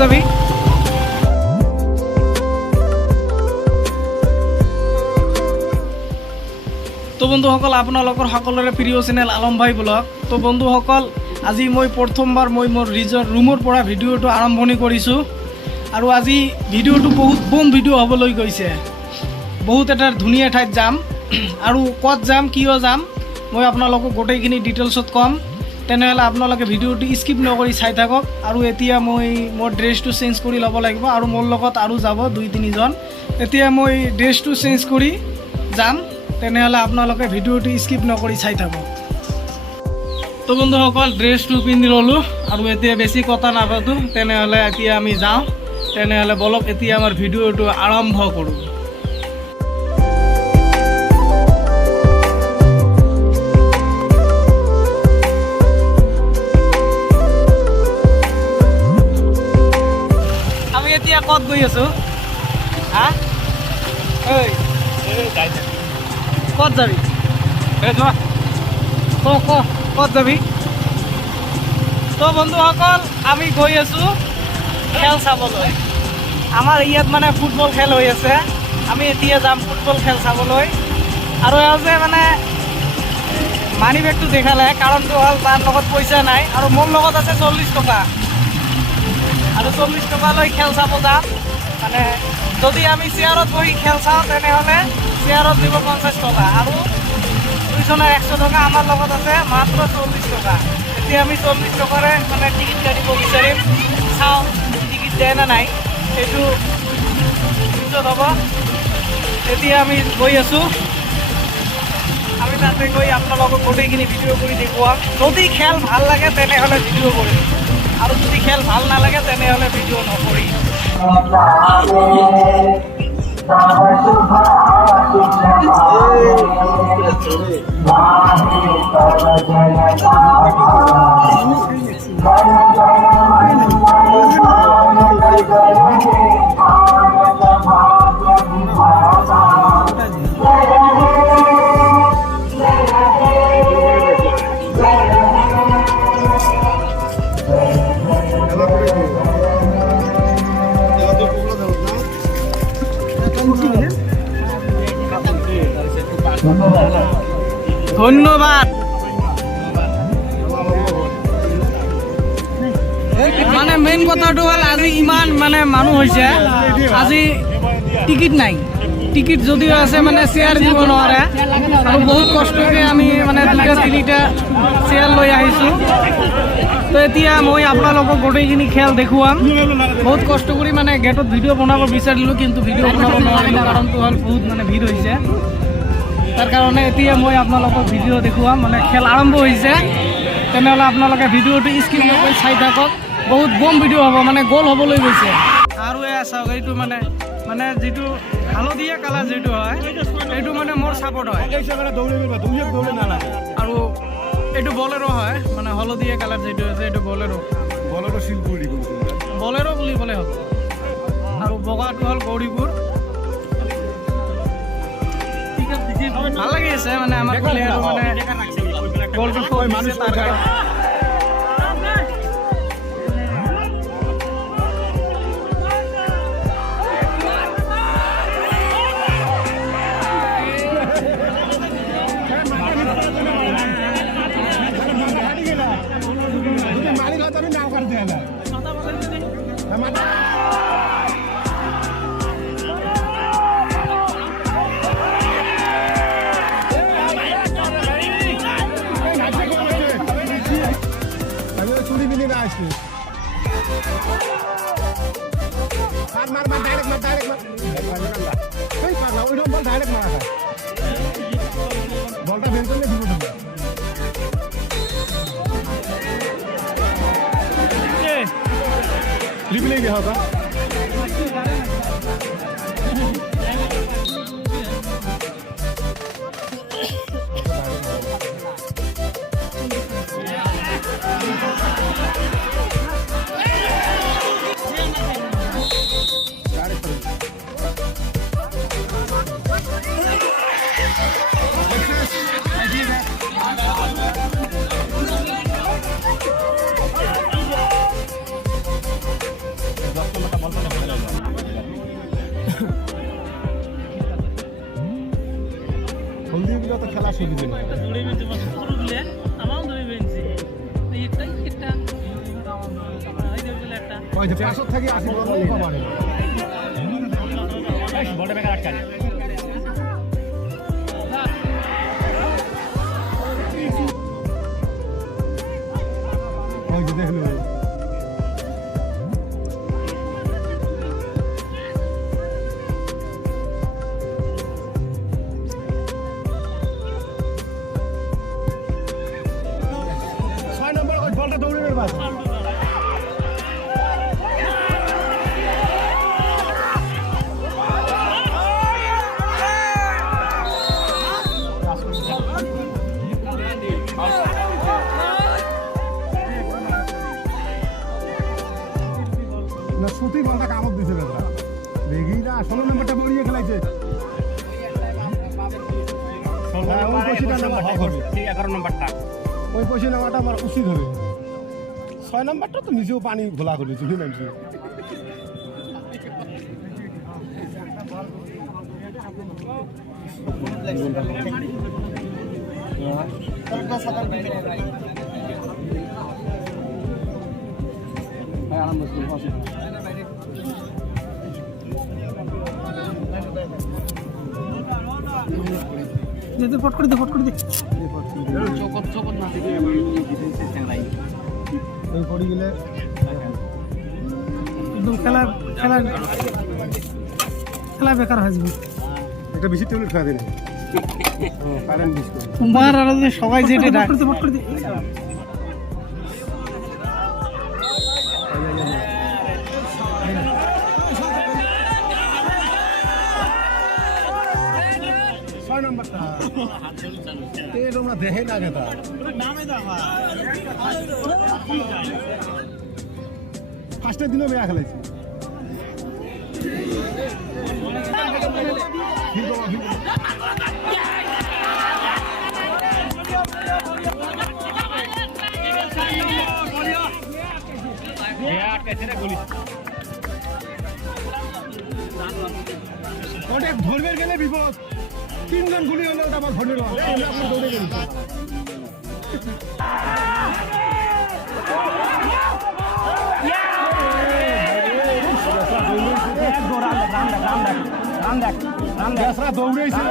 যাবি? তো বন্ধুসকল, আপোনালোকৰ সকলোৰে প্ৰিয় চেনেল আলম ভাই ব্লগ। তো বন্ধুসকল, আজি মই প্ৰথমবাৰ মোৰ ৰুমৰ পৰা ভিডিঅ'টো আৰম্ভণি কৰিছোঁ। আৰু আজি ভিডিঅ'টো বহুত বম ভিডিঅ' হ'বলৈ গৈছে। বহুত এটা ধুনীয়া ঠাইত যাম, আৰু ক'ত যাম, কিয় যাম, মই আপোনালোকক গোটেইখিনি ডিটেইলছত ক'ম। তেনেহ'লে আপোনালোকে ভিডিঅ'টো স্কিপ নকৰি চাই থাকক। আৰু এতিয়া মই মোৰ ড্ৰেছটো চেঞ্জ কৰি ল'ব লাগিব, আৰু মোৰ লগত আৰু যাব 2-3জন। এতিয়া মই ড্ৰেছটো চেঞ্জ কৰি যাম, তেনেহ'লে আপোনালোকে ভিডিঅ'টো স্কিপ নকৰি চাই থাকক। তো বন্ধুসকল, ড্ৰেছটো পিন্ধি ল'লোঁ, আৰু এতিয়া বেছি কথা নাপাতোঁ। তেনেহ'লে এতিয়া আমি যাওঁ। তেনেহ'লে বলক এতিয়া আমাৰ ভিডিঅ'টো আৰম্ভ কৰোঁ। আমি এতিয়া ক'ত গৈ আছোঁ? হা ঐ, ক'ত যাবি? ক'ত যাবি? তো বন্ধুসকল, আমি গৈ আছোঁ খেল চাবলৈ। আমাৰ ইয়াত মানে ফুটবল খেল হৈ আছে। আমি এতিয়া যাম ফুটবল খেল চাবলৈ। আৰু যে মানে মানি বেগটো দেখালে, কাৰণটো হ'ল তাৰ লগত পইচা নাই, আৰু মোৰ লগত আছে 40 টকা। আৰু 40 টকা লৈ খেল চাব যাম। মানে যদি আমি চেয়াৰত বহি খেল চাওঁ, তেনেহ'লে চেয়াৰত দিব 50 টকা, আৰু দুইজনৰ 100 টকা। আমাৰ লগত আছে মাত্ৰ 40 টকা। এতিয়া আমি 40 টকাৰে মানে টিকেট কাটিব বিচাৰিম। চাওঁ টিকেট দিয়ে নে নাই, সেইটো পিছত হ'ব। এতিয়া আমি গৈ আছোঁ। আমি তাতে গৈ আপোনালোকক গোটেইখিনি ভিডিঅ' কৰি দেখুৱাম। যদি খেল ভাল লাগে তেনেহ'লে ভিডিঅ' কৰিম, আৰু যদি খেল ভাল নালাগে তেনেহ'লে ভিডিঅ' নকৰিম। ধন্যবাদ। মানে মেইন কথাটো হ'ল, আজি ইমান মানে মানুহ হৈছে, আজি টিকেট নাই। টিকেট যদিও আছে, মানে চেয়াৰ দিব নোৱাৰে। আৰু বহুত কষ্টকৈ আমি মানে 2-3টা চেয়াৰ লৈ আহিছোঁ। তো এতিয়া মই আপোনালোকক গোটেইখিনি খেল দেখুৱাম। বহুত কষ্ট কৰি মানে গেটত ভিডিঅ' বনাব বিচাৰিলোঁ, কিন্তু ভিডিঅ' বনাব নোৱাৰিলোঁ। কাৰণটো হ'ল বহুত মানে ভিৰ হৈছে। তাৰ কাৰণে এতিয়া মই আপোনালোকক ভিডিঅ' দেখুৱাম। মানে খেল আৰম্ভ হৈছে, তেনেহ'লে আপোনালোকে ভিডিঅ'টো স্কিপ নকৰি চাই থাকক। বহুত বম ভিডিঅ' হ'ব, মানে গ'ল হ'বলৈ গৈছে। আৰু চাওক, এইটো মানে যিটো হালধীয়া কালাৰ যিটো হয়, এইটো মানে মোৰ চাপৰ্ট হয়। আৰু এইটো বলেৰো হয়, মানে হালধীয়া কালাৰ যিটো আছে এইটো বলেৰো বুলি ক'লে হ'ব। আৰু বগাটো হ'ল গৌৰীপুৰ। ভাল লাগি আছে, মানে আমাৰ প্লেয়াৰো মানে গ'লটো বলটা বের করলে দিব না। রিপ্লে কি হবে? অসুবিধা নেই। দৌড়ে বেঞ্চি শুরু দিলে আমারও দৌড়ে বেঞ্চি এই একটাই একটা এই যে বলে একটা ওই যে 500 থেকে 80 বড় কমারে বড় বেকার আটকা ওই যে দেখলো বলটা দৌড়ে বের বাস না সুতি বলটা কামড় দিছে দাদা দেখি না 16 নম্বরটা বড়িয়ে খেলাইছে ওই পয়সা নেওয়াটা আমার উচিত হবে 6 নম্বরটা তো নিজেও পানি ঘোলা করেছি নামছি ফট করে দে ওই পড়ে গেলে একদম খেলা বেকার হয়ে যাবে একটা বেশি ট্যাবলেট খাওয়া দেন কারেন্ট বিষ করে তোমার আর সবাই যেটা ডাক ফট করে দে নম্বরটা তোমরা দেখে না গেতা ফার্স্টের দিনও মেয়া খেলাইছি ওটা ধরবে গেলে বিপদ 3 জন গুলি হলে ওটা আমার ধরে আপনি দৌড়ে গেলেন দৌড়েছে দৌড়েছে